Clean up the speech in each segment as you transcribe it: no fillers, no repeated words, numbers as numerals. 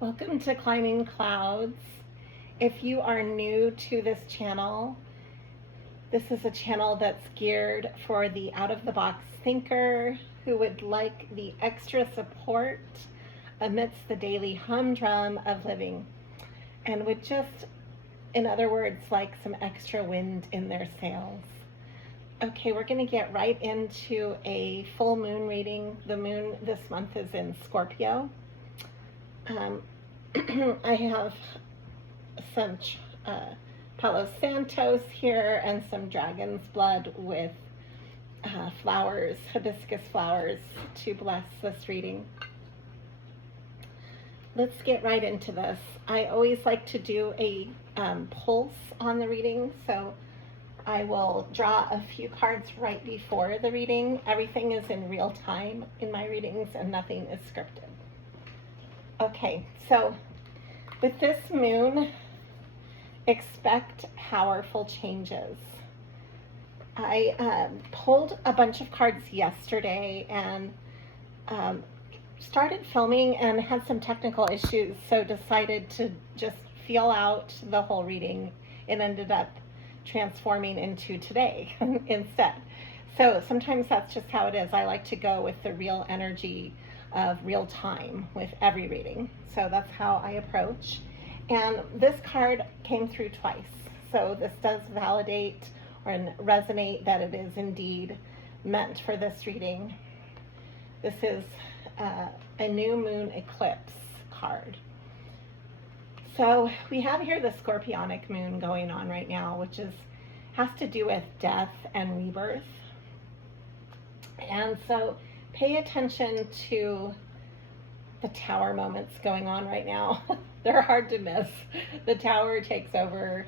Welcome to Climbing Clouds. If you are new to this channel, this is a channel that's geared for the out-of-the-box thinker who would like the extra support amidst the daily humdrum of living and would just, in other words, like some extra wind in their sails. Okay, we're going to get right into a full moon reading. The moon this month is in Scorpio. I have some Palo Santos here and some dragon's blood with flowers, hibiscus flowers, to bless this reading. Let's get right into this. I always like to do a pulse on the reading, so I will draw a few cards right before the reading. Everything is in real time in my readings and nothing is scripted. Okay, so with this moon, expect powerful changes. I pulled a bunch of cards yesterday and started filming and had some technical issues, so decided to just feel out the whole reading. It ended up transforming into today instead. So sometimes that's just how it is. I like to go with the real energy of real time with every reading. So that's how I approach. And this card came through twice. So this does validate or resonate that it is indeed meant for this reading. This is a new moon eclipse card. So we have here the Scorpionic moon going on right now, which has to do with death and rebirth. And so pay attention to the tower moments going on right now. They're hard to miss. The tower takes over.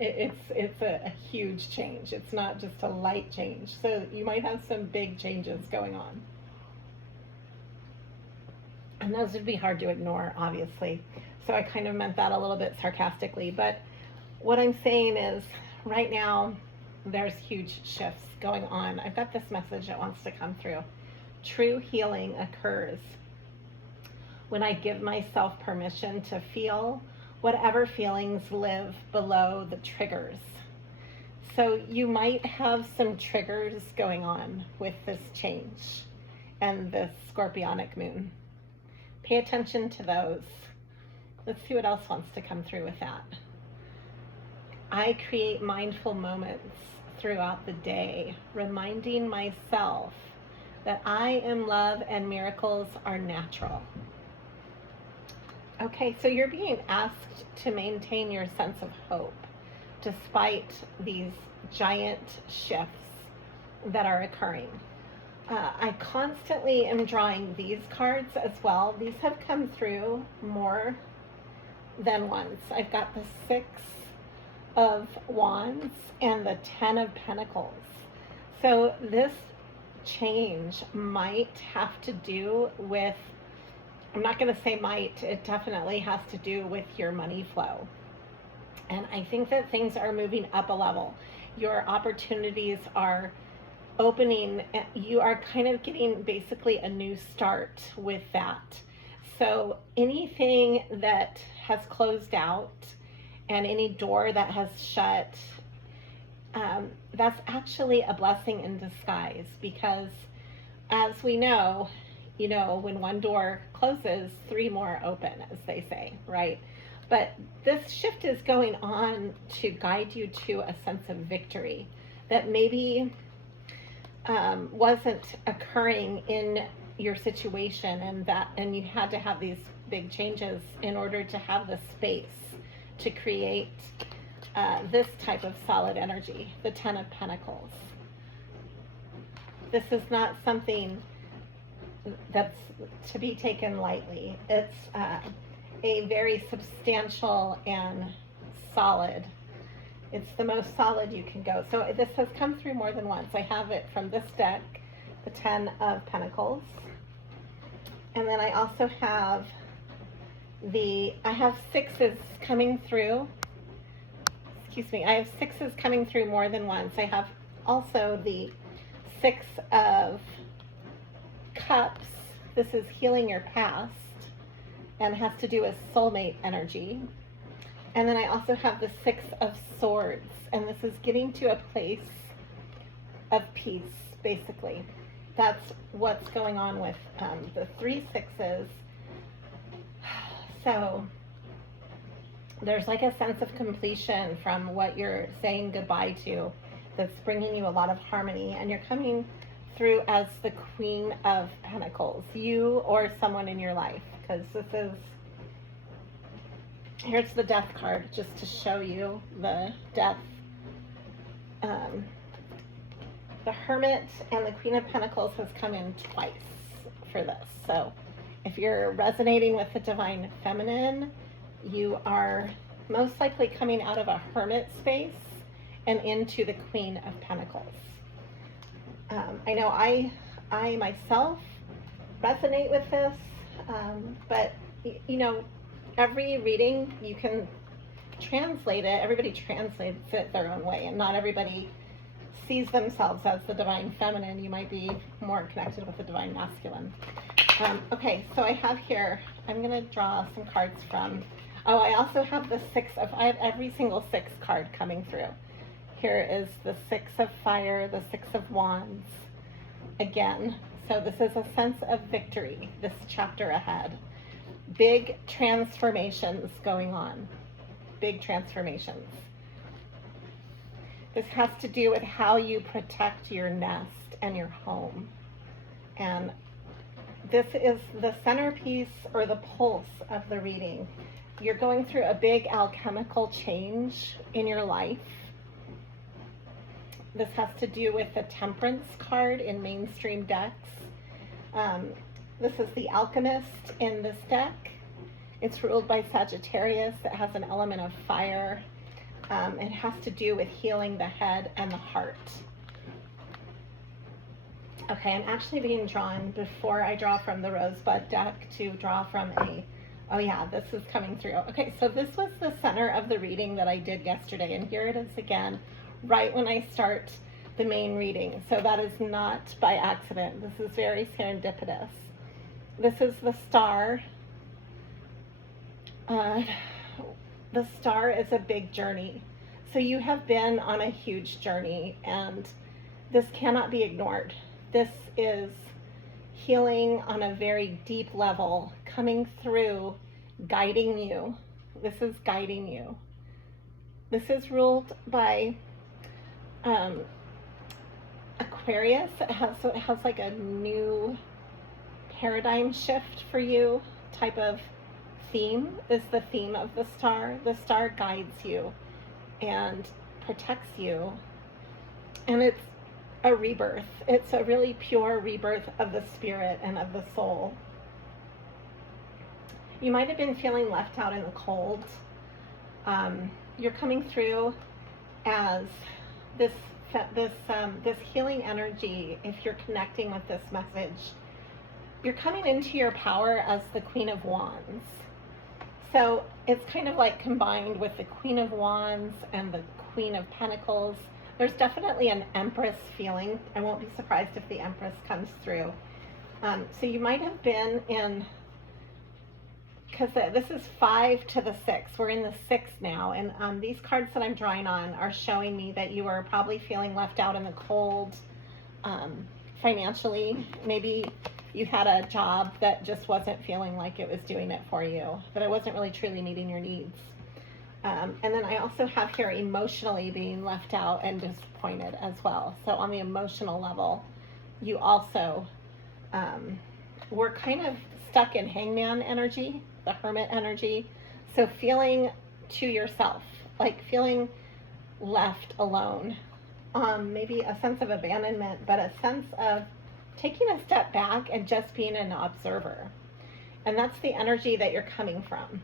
It's a huge change. It's not just a light change. So you might have some big changes going on. And those would be hard to ignore, obviously. So I kind of meant that a little bit sarcastically. But what I'm saying is, right now, there's huge shifts going on. I've got this message that wants to come through. True healing occurs when I give myself permission to feel whatever feelings live below the triggers. So you might have some triggers going on with this change and this Scorpionic moon. Pay attention to those. Let's see what else wants to come through with that. I create mindful moments throughout the day, reminding myself that I am love and miracles are natural. Okay, so you're being asked to maintain your sense of hope despite these giant shifts that are occurring. I constantly am drawing these cards as well. These have come through more than once. I've got the 6 of Wands and the 10 of Pentacles. So this change might have to do with, I'm not going to say might, it definitely has to do with your money flow. And I think that things are moving up a level. Your opportunities are opening. You are kind of getting basically a new start with that. So anything that has closed out and any door that has shut, that's actually a blessing in disguise, because as we know, when one door closes, 3 more open, as they say, right? But this shift is going on to guide you to a sense of victory that maybe wasn't occurring in your situation, and you had to have these big changes in order to have the space to create this type of solid energy, the 10 of Pentacles. This is not something that's to be taken lightly. It's a very substantial and solid. It's the most solid you can go. So this has come through more than once. I have it from this deck, the 10 of Pentacles. And then I also have I have 6s coming through. Excuse me, I have 6s coming through more than once. I have also the 6 of Cups. This is healing your past. and has to do with soulmate energy. And then I also have the Six of Swords, and this is getting to a place of peace, basically. That's what's going on with the 3 sixes. So there's like a sense of completion from what you're saying goodbye to that's bringing you a lot of harmony, and you're coming through as the Queen of Pentacles, you or someone in your life, because this is, here's the Death card just to show you the death. The Hermit and the Queen of Pentacles has come in twice for this. So if you're resonating with the Divine Feminine, you are most likely coming out of a hermit space and into the Queen of Pentacles. I know I myself resonate with this, but you know, every reading you can translate it. Everybody translates it their own way, and not everybody sees themselves as the Divine Feminine. You might be more connected with the Divine Masculine. Okay, so I have here, I'm going to draw some cards from, I also have the I have every single 6 card coming through. Here is the 6 of Fire, the 6 of Wands, again. So this is a sense of victory, this chapter ahead. Big transformations going on, big transformations. This has to do with how you protect your nest and your home. And this is the centerpiece or the pulse of the reading. You're going through a big alchemical change in your life. This has to do with the Temperance card in mainstream decks. This is the Alchemist in this deck. It's ruled by Sagittarius. It has an element of fire. It has to do with healing the head and the heart. Okay, I'm actually being drawn before I draw from the Rosebud deck to draw from oh yeah, this is coming through. Okay, so this was the center of the reading that I did yesterday, and here it is again, right when I start the main reading. So that is not by accident. This is very serendipitous. This is the Star. The Star is a big journey. So you have been on a huge journey, and this cannot be ignored. This is healing on a very deep level, coming through, guiding you. This is guiding you. This is ruled by Aquarius. So it has like a new paradigm shift for you type of theme, is the theme of the Star. The Star guides you and protects you, and it's a rebirth. It's a really pure rebirth of the spirit and of the soul. You might have been feeling left out in the cold. You're coming through as this healing energy. If you're connecting with this message, you're coming into your power as the Queen of Wands. So it's kind of like combined with the Queen of Wands and the Queen of Pentacles. There's definitely an Empress feeling. I won't be surprised if the Empress comes through. So you might have been in, because this is 5 to the 6. We're in the 6 now. And these cards that I'm drawing on are showing me that you are probably feeling left out in the cold financially. Maybe you had a job that just wasn't feeling like it was doing it for you, that it wasn't really truly meeting your needs. And then I also have here emotionally being left out and disappointed as well. So on the emotional level, you also were kind of stuck in Hangman energy, the Hermit energy. So feeling to yourself, like feeling left alone. Maybe a sense of abandonment, but a sense of taking a step back and just being an observer. And that's the energy that you're coming from.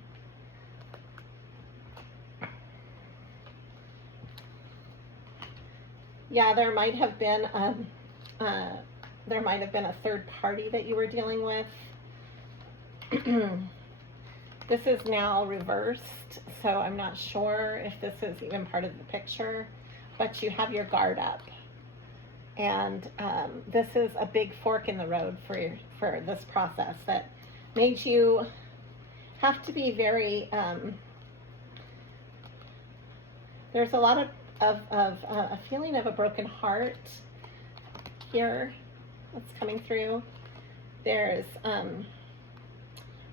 Yeah, there might have been a third party that you were dealing with. This is now reversed, so I'm not sure if this is even part of the picture, but you have your guard up. And this is a big fork in the road for this process that made you have to be very, there's a lot of a feeling of a broken heart here that's coming through. There's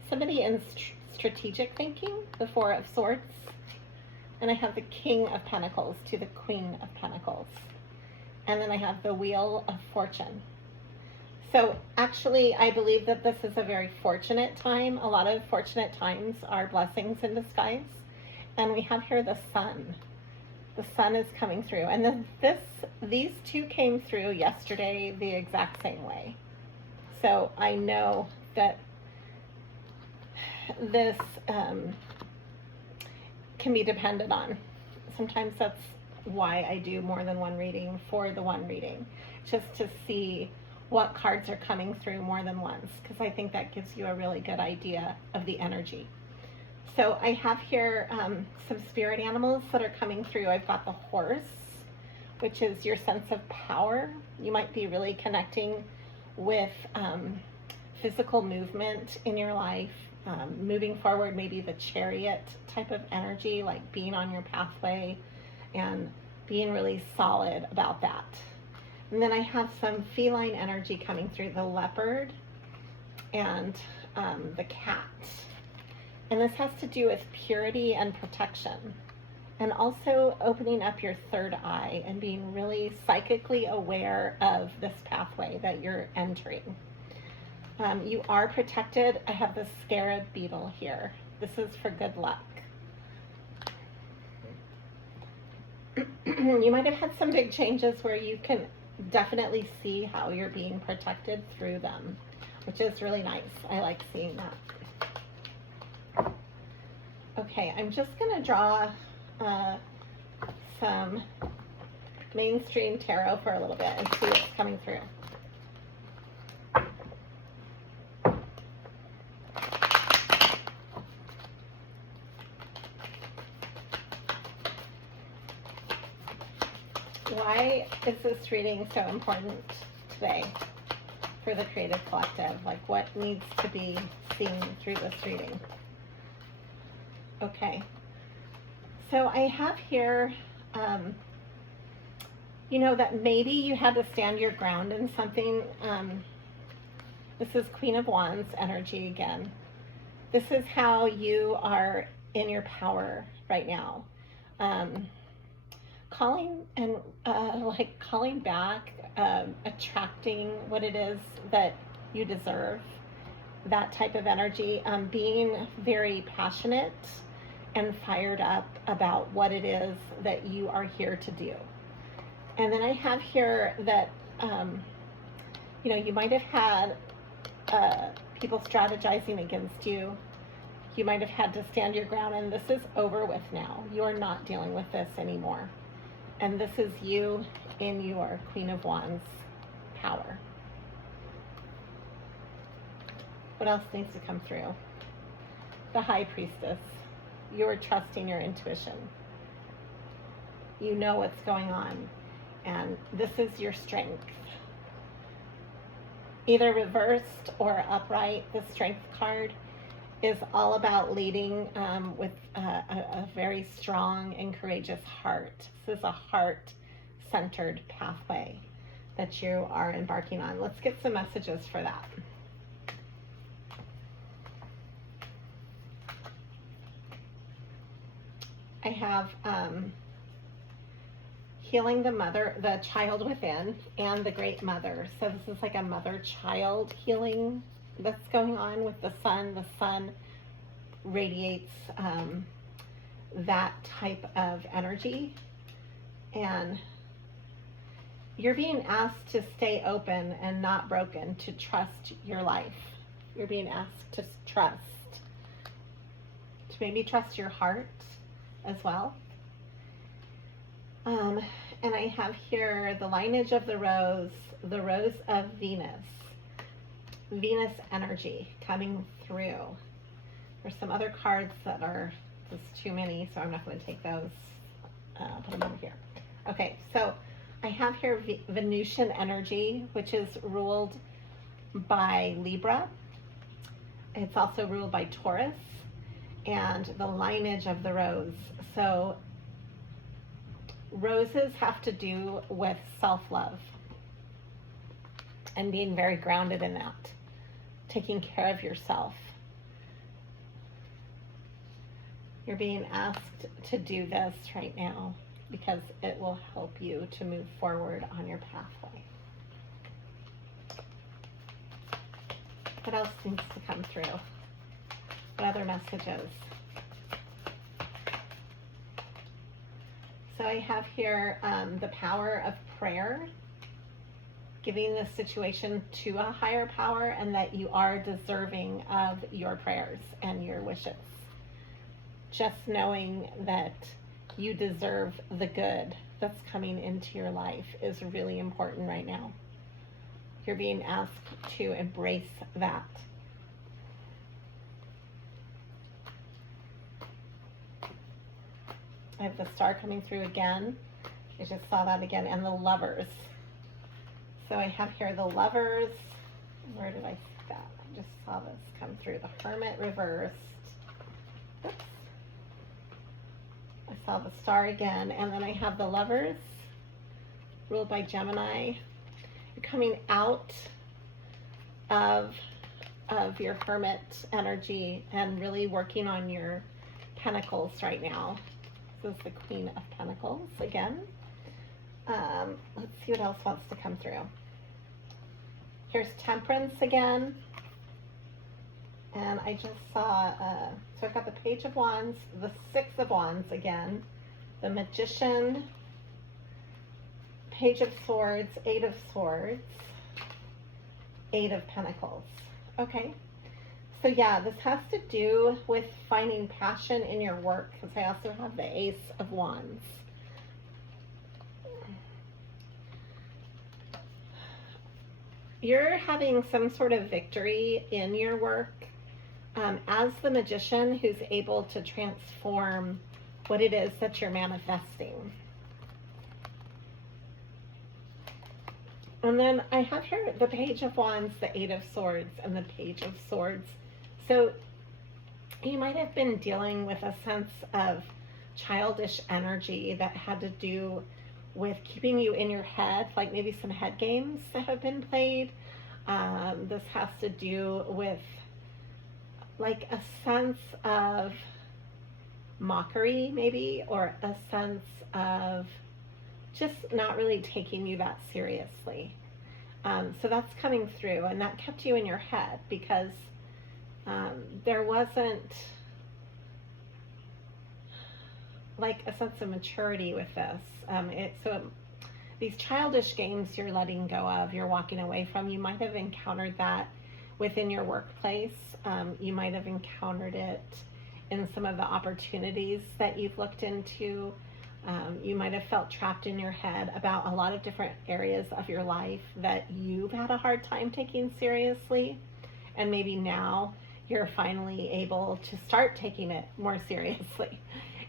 somebody in strategic thinking, the Four of Swords, and I have the King of Pentacles to the Queen of Pentacles, and then I have the Wheel of Fortune. So actually, I believe that this is a very fortunate time. A lot of fortunate times are blessings in disguise, and we have here the Sun. The Sun is coming through, and then these two came through yesterday the exact same way. So I know that this can be depended on. Sometimes that's why I do more than one reading for the one reading, just to see what cards are coming through more than once, because I think that gives you a really good idea of the energy. So I have here some spirit animals that are coming through. I've got the horse, which is your sense of power. You might be really connecting with physical movement in your life, moving forward, maybe the chariot type of energy, like being on your pathway and being really solid about that. And then I have some feline energy coming through, the leopard and the cat. And this has to do with purity and protection, and also opening up your third eye and being really psychically aware of this pathway that you're entering. You are protected. I have the scarab beetle here. This is for good luck. You might have had some big changes where you can definitely see how you're being protected through them, which is really nice. I like seeing that. Okay, I'm just going to draw some mainstream tarot for a little bit and see what's coming through. Why is this reading so important today for the Creative Collective? Like, what needs to be seen through this reading? Okay, so I have here, you know, that maybe you had to stand your ground in something. This is Queen of Wands energy again. This is how you are in your power right now. Calling and like calling back, attracting what it is that you deserve, that type of energy, being very passionate and fired up about what it is that you are here to do. And then I have here that, you know, you might have had people strategizing against you. You might have had to stand your ground, and this is over with now. You are not dealing with this anymore. And this is you in your Queen of Wands power. What else needs to come through? The High Priestess. You're trusting your intuition. You know what's going on, and this is your strength. Either reversed or upright, the Strength card is all about leading with a very strong and courageous heart. This is a heart-centered pathway that you are embarking on. Let's get some messages for that. I have healing the child within, and the Great Mother. So this is like a mother-child healing that's going on with the sun. The sun radiates that type of energy, and you're being asked to stay open and not broken, to trust your life. You're being asked to trust, to maybe trust your heart as well. And I have here the lineage of the rose of Venus. Venus energy coming through. There's some other cards that are just too many, so I'm not going to take those. Put them over here. Okay, so I have here Venusian energy, which is ruled by Libra. It's also ruled by Taurus. and the lineage of the rose. So roses have to do with self-love and being very grounded in that, taking care of yourself. You're being asked to do this right now because it will help you to move forward on your pathway. What else needs to come through? What other messages? So I have here the power of prayer, giving the situation to a higher power, and that you are deserving of your prayers and your wishes. Just knowing that you deserve the good that's coming into your life is really important right now. You're being asked to embrace that. I have the star coming through again. I just saw that again. And the lovers. So I have here the lovers. Where did I see that? I just saw this come through. The hermit reversed. Oops. I saw the star again. And then I have the lovers, ruled by Gemini. You're coming out of your hermit energy and really working on your pentacles right now. This is the Queen of Pentacles again. Let's see what else wants to come through. Here's Temperance again. And I just saw, so I've got the Page of Wands, the Six of Wands again, the Magician, Page of Swords, Eight of Swords, Eight of Pentacles. Okay. So yeah, this has to do with finding passion in your work, because I also have the Ace of Wands. You're having some sort of victory in your work as the magician who's able to transform what it is that you're manifesting. And then I have here the Page of Wands, the Eight of Swords, and the Page of Swords. So you might have been dealing with a sense of childish energy that had to do with keeping you in your head, like maybe some head games that have been played. This has to do with like a sense of mockery maybe, or a sense of just not really taking you that seriously. So that's coming through, and that kept you in your head because there wasn't like a sense of maturity with this. These childish games you're letting go of, you're walking away from. You might have encountered that within your workplace. You might have encountered it in some of the opportunities that you've looked into. You might have felt trapped in your head about a lot of different areas of your life that you've had a hard time taking seriously. And maybe now you're finally able to start taking it more seriously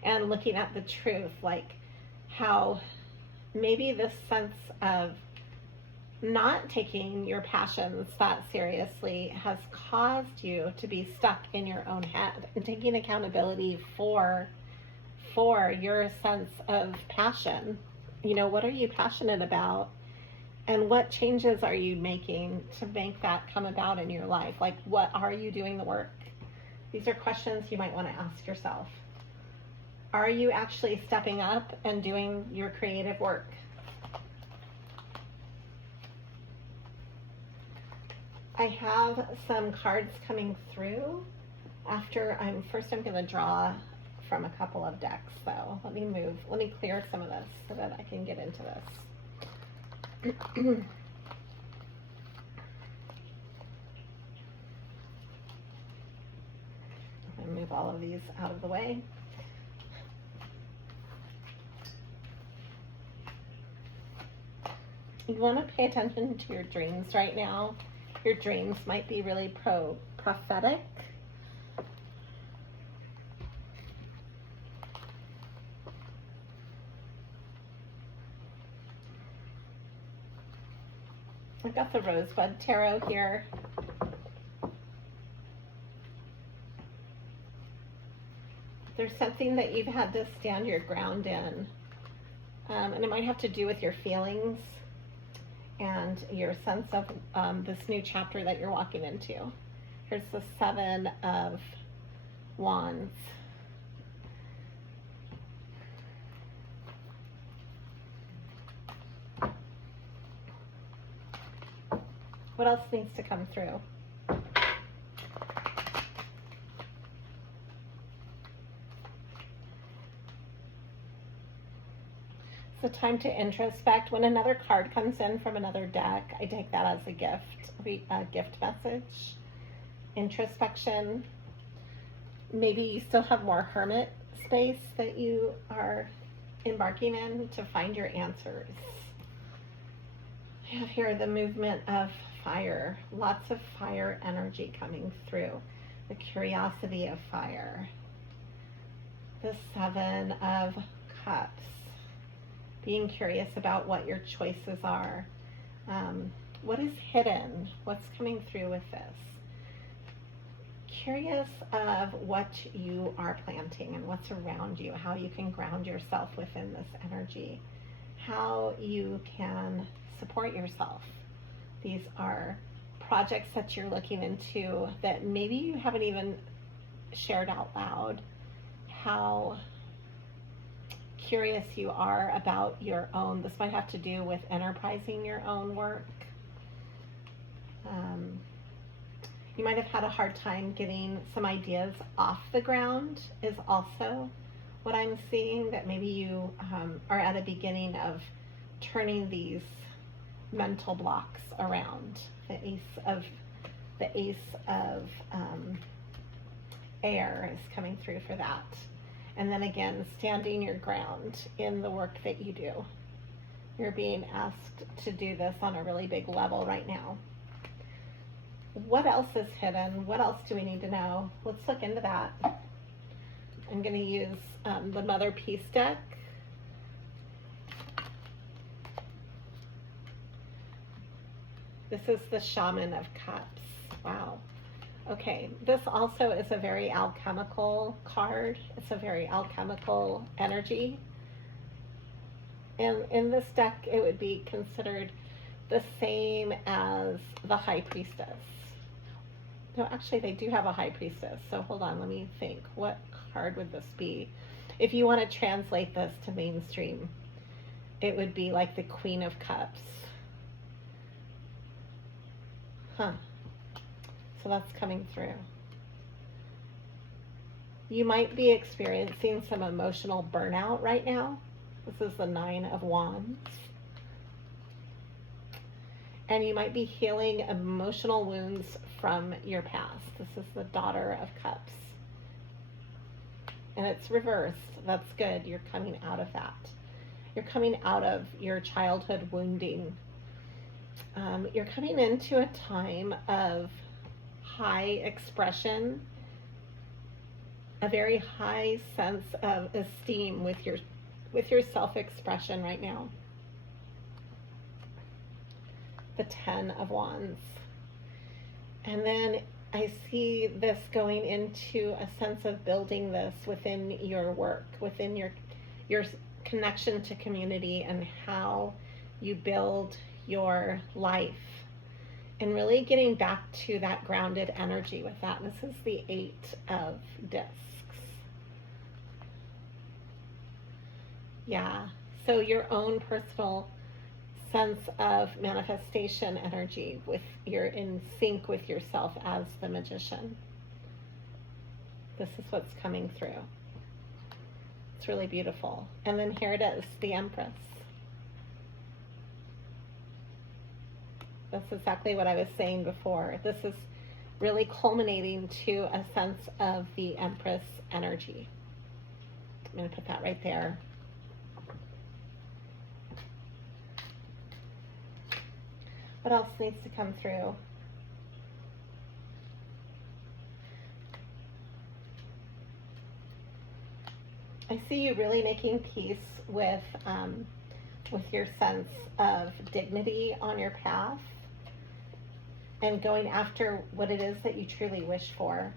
and looking at the truth, like how maybe this sense of not taking your passions that seriously has caused you to be stuck in your own head, and taking accountability for your sense of passion. You know, what are you passionate about, and what changes are you making to make that come about in your life? Like, what are you doing the work? These are questions you might want to ask yourself. Are you actually stepping up and doing your creative work? I have some cards coming through after I'm going to draw from a couple of decks, though. Let me clear some of this so that I can get into this. I'm going to move all of these out of the way. You want to pay attention to your dreams right now. Your dreams might be really prophetic. I've got the Rosebud Tarot here. There's something that you've had to stand your ground in. And it might have to do with your feelings and your sense of this new chapter that you're walking into. Here's the 7 of Wands. What else needs to come through? It's a time to introspect. When another card comes in from another deck, I take that as a gift message. Introspection. Maybe you still have more hermit space that you are embarking in to find your answers. I have here the movement of fire, lots of fire energy coming through, the curiosity of fire. The 7 of Cups, being curious about what your choices are. What is hidden? What's coming through with this? Curious of what you are planting and what's around you, how you can ground yourself within this energy, how you can support yourself. These are projects that you're looking into that maybe you haven't even shared out loud. How curious you are about your own. This might have to do with enterprising your own work. You might have had a hard time getting some ideas off the ground is also what I'm seeing, that maybe you are at a beginning of turning these mental blocks around. The ace of air is coming through for that. And then again, standing your ground in the work that you do. You're being asked to do this on a really big level right now. What else is hidden? What else do we need to know? Let's look into that. I'm going to use the Mother Peace deck. This is the Shaman of Cups. Wow. Okay, this also is a very alchemical card. It's a very alchemical energy. And in this deck, it would be considered the same as the High Priestess. No, actually, they do have a High Priestess. So hold on, let me think. What card would this be? If you want to translate this to mainstream, it would be like the Queen of Cups. Huh. So that's coming through. You might be experiencing some emotional burnout right now. This is the 9 of Wands. And you might be healing emotional wounds from your past. This is the Daughter of Cups. And it's reversed. That's good. You're coming out of that. You're coming out of your childhood wounding. You're coming into a time of high expression, a very high sense of esteem with your self-expression right now. The 10 of Wands. And then I see this going into a sense of building this within your work, within your connection to community and how you build your life. And really getting back to that grounded energy with that. This is the 8 of Discs. Yeah, so your own personal sense of manifestation energy, you're in sync with yourself as the Magician. This is what's coming through. It's really beautiful. And then here it is, the Empress. That's exactly what I was saying before. This is really culminating to a sense of the Empress energy. I'm going to put that right there. What else needs to come through? I see you really making peace with your sense of dignity on your path and going after what it is that you truly wish for.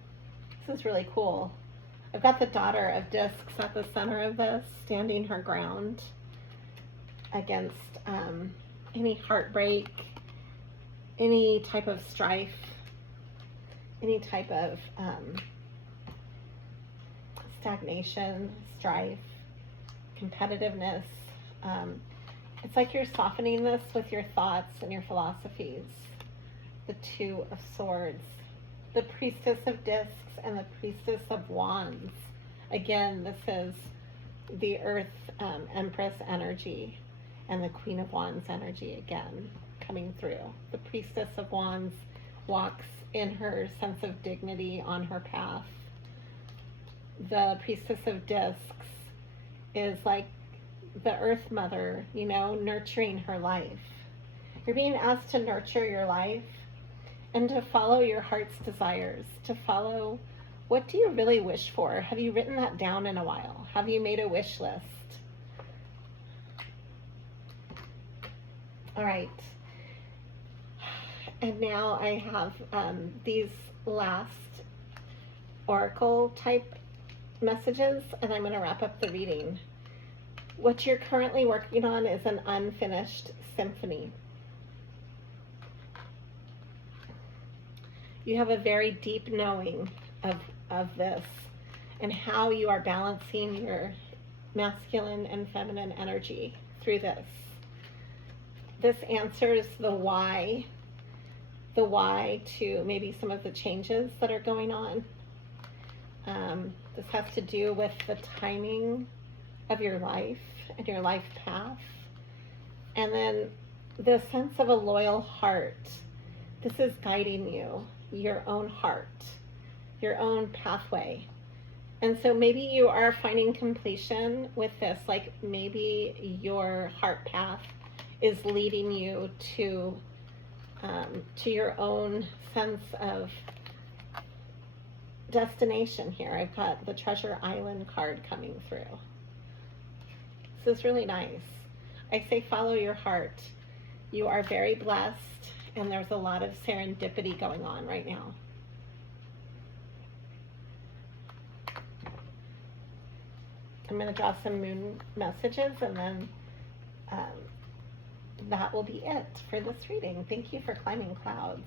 This is really cool. I've got the Daughter of Discs at the center of this, standing her ground against any heartbreak, any type of strife, any type of stagnation, strife, competitiveness. It's like you're softening this with your thoughts and your philosophies. The Two of Swords, the Priestess of Discs, and the Priestess of Wands. Again, this is the Earth Empress energy and the Queen of Wands energy again coming through. The Priestess of Wands walks in her sense of dignity on her path. The Priestess of Discs is like the Earth Mother, you know, nurturing her life. You're being asked to nurture your life and to follow your heart's desires, to follow what do you really wish for? Have you written that down in a while? Have you made a wish list? All right. And now I have these last oracle type messages, and I'm going to wrap up the reading. What you're currently working on is an unfinished symphony. You have a very deep knowing of this and how you are balancing your masculine and feminine energy through this. This answers the why to maybe some of the changes that are going on. This has to do with the timing of your life and your life path. And then the sense of a loyal heart. This is guiding you, your own heart, your own pathway. And so maybe you are finding completion with this, like maybe your heart path is leading you to your own sense of destination here. I've got the Treasure Island card coming through. This is really nice. I say follow your heart. You are very blessed, and there's a lot of serendipity going on right now. I'm going to draw some moon messages, and then that will be it for this reading. Thank you for climbing clouds.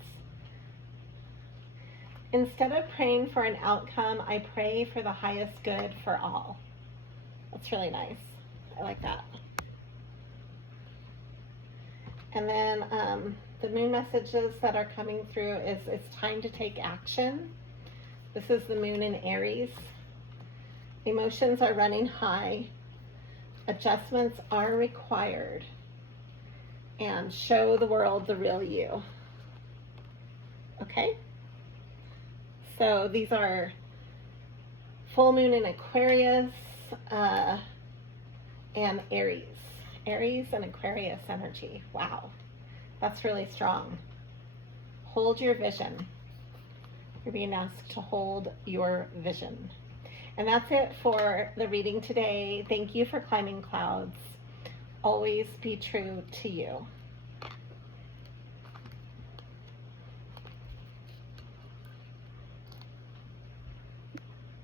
Instead of praying for an outcome, I pray for the highest good for all. That's really nice. I like that. And then the moon messages that are coming through is it's time to take action. This is the moon in Aries. Emotions are running high. Adjustments are required. And show the world the real you. Okay? So these are full moon in Aquarius and Aries. Aries and Aquarius energy. Wow. That's really strong. Hold your vision. You're being asked to hold your vision. And that's it for the reading today. Thank you for climbing clouds. Always be true to you.